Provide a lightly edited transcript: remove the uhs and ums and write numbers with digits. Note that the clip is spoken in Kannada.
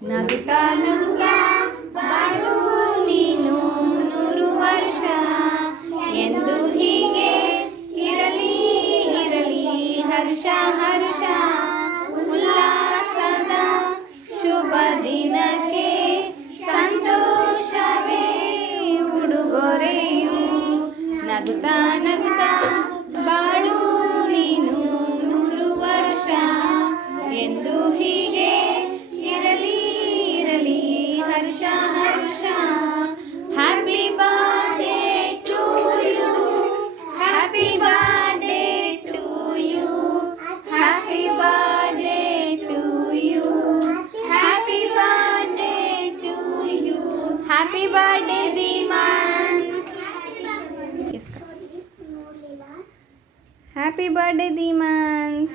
ನಗುತ್ತಾ ನಗುತ್ತಾ ಬಾಳು ನೀನು 100 ವರ್ಷ ಎಂದು ಹೀಗೆ ಇರಲಿ ಇರಲಿ ಹರ್ಷ ಹರ್ಷ ಉಲ್ಲಾಸದ ಶುಭ ದಿನಕ್ಕೆ ಸಂತೋಷವೇ ಉಡುಗೊರೆಯು ನಗುತ್ತಾ ನಗುತ್ತಾ ಬಾಳು ನೀನು 100 ವರ್ಷ ಎಂದು ಹೀಗೆ ಇರಲಿ ಇರಲಿ Harsha Harsha happy birthday to you happy birthday to you happy birthday to you happy birthday to you happy birthday Dheemant happy birthday Dheemant